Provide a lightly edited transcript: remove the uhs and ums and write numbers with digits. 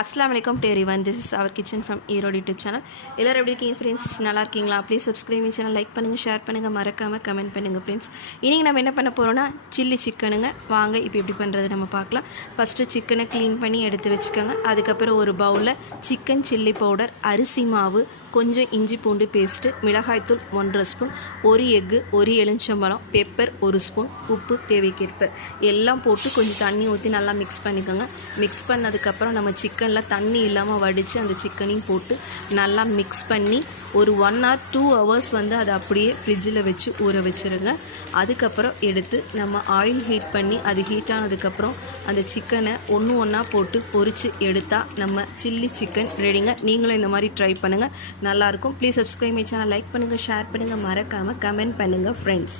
Assalamualaikum to everyone. This is our kitchen from Erode YouTube channel. எல்லாரும் எப்படி இருக்கீங்க friends? நல்லா இருக்கீங்களா? Please subscribe me channel, like பண்ணுங்கள், ஷேர் பண்ணுங்கள், மறக்காமல் கமெண்ட் பண்ணுங்கள் ஃப்ரெண்ட்ஸ். இன்றைக்கி நம்ம என்ன பண்ண போகிறோன்னா சில்லி சிக்கனுங்க. வாங்க இப்போ எப்படி பண்ணுறது நம்ம பார்க்கலாம். ஃபஸ்ட்டு சிக்கனை க்ளீன் பண்ணி எடுத்து வச்சுக்கோங்க. அதுக்கப்புறம் ஒரு பவுலில் சிக்கன் சில்லி பவுடர், அரிசி மாவு, கொஞ்சம் இஞ்சி பூண்டு பேஸ்ட்டு, மிளகாய்த்தூள் 1.5 ஸ்பூன், ஒரு எக்கு, ஒரு எலுமிச்சம்பழம், பெப்பர் 1 ஸ்பூன், உப்பு தேவைக்கேற்ப எல்லாம் போட்டு கொஞ்சம் தண்ணி ஊற்றி நல்லா மிக்ஸ் பண்ணிக்கோங்க. மிக்ஸ் பண்ணதுக்கப்புறம் நம்ம சிக்கனில் தண்ணி இல்லாமல் வடித்து அந்த சிக்கனையும் போட்டு நல்லா மிக்ஸ் பண்ணி ஒரு 1 or 2 hours வந்து அதை அப்படியே ஃப்ரிட்ஜில் வச்சு ஊற வச்சுருங்க. அதுக்கப்புறம் எடுத்து நம்ம ஆயில் ஹீட் பண்ணி அது ஹீட் ஆனதுக்கப்புறம் அந்த சிக்கனை ஒன்றா போட்டு பொரித்து எடுத்தால் நம்ம சில்லி சிக்கன் ரெடிங்க. நீங்களும் இந்த மாதிரி ட்ரை பண்ணுங்கள், நல்லாயிருக்கும். Please subscribe my channel, like பண்ணுங்கள், ஷேர் பண்ணுங்கள், மறக்காமல் கமெண்ட் பண்ணுங்கள் ஃப்ரெண்ட்ஸ்.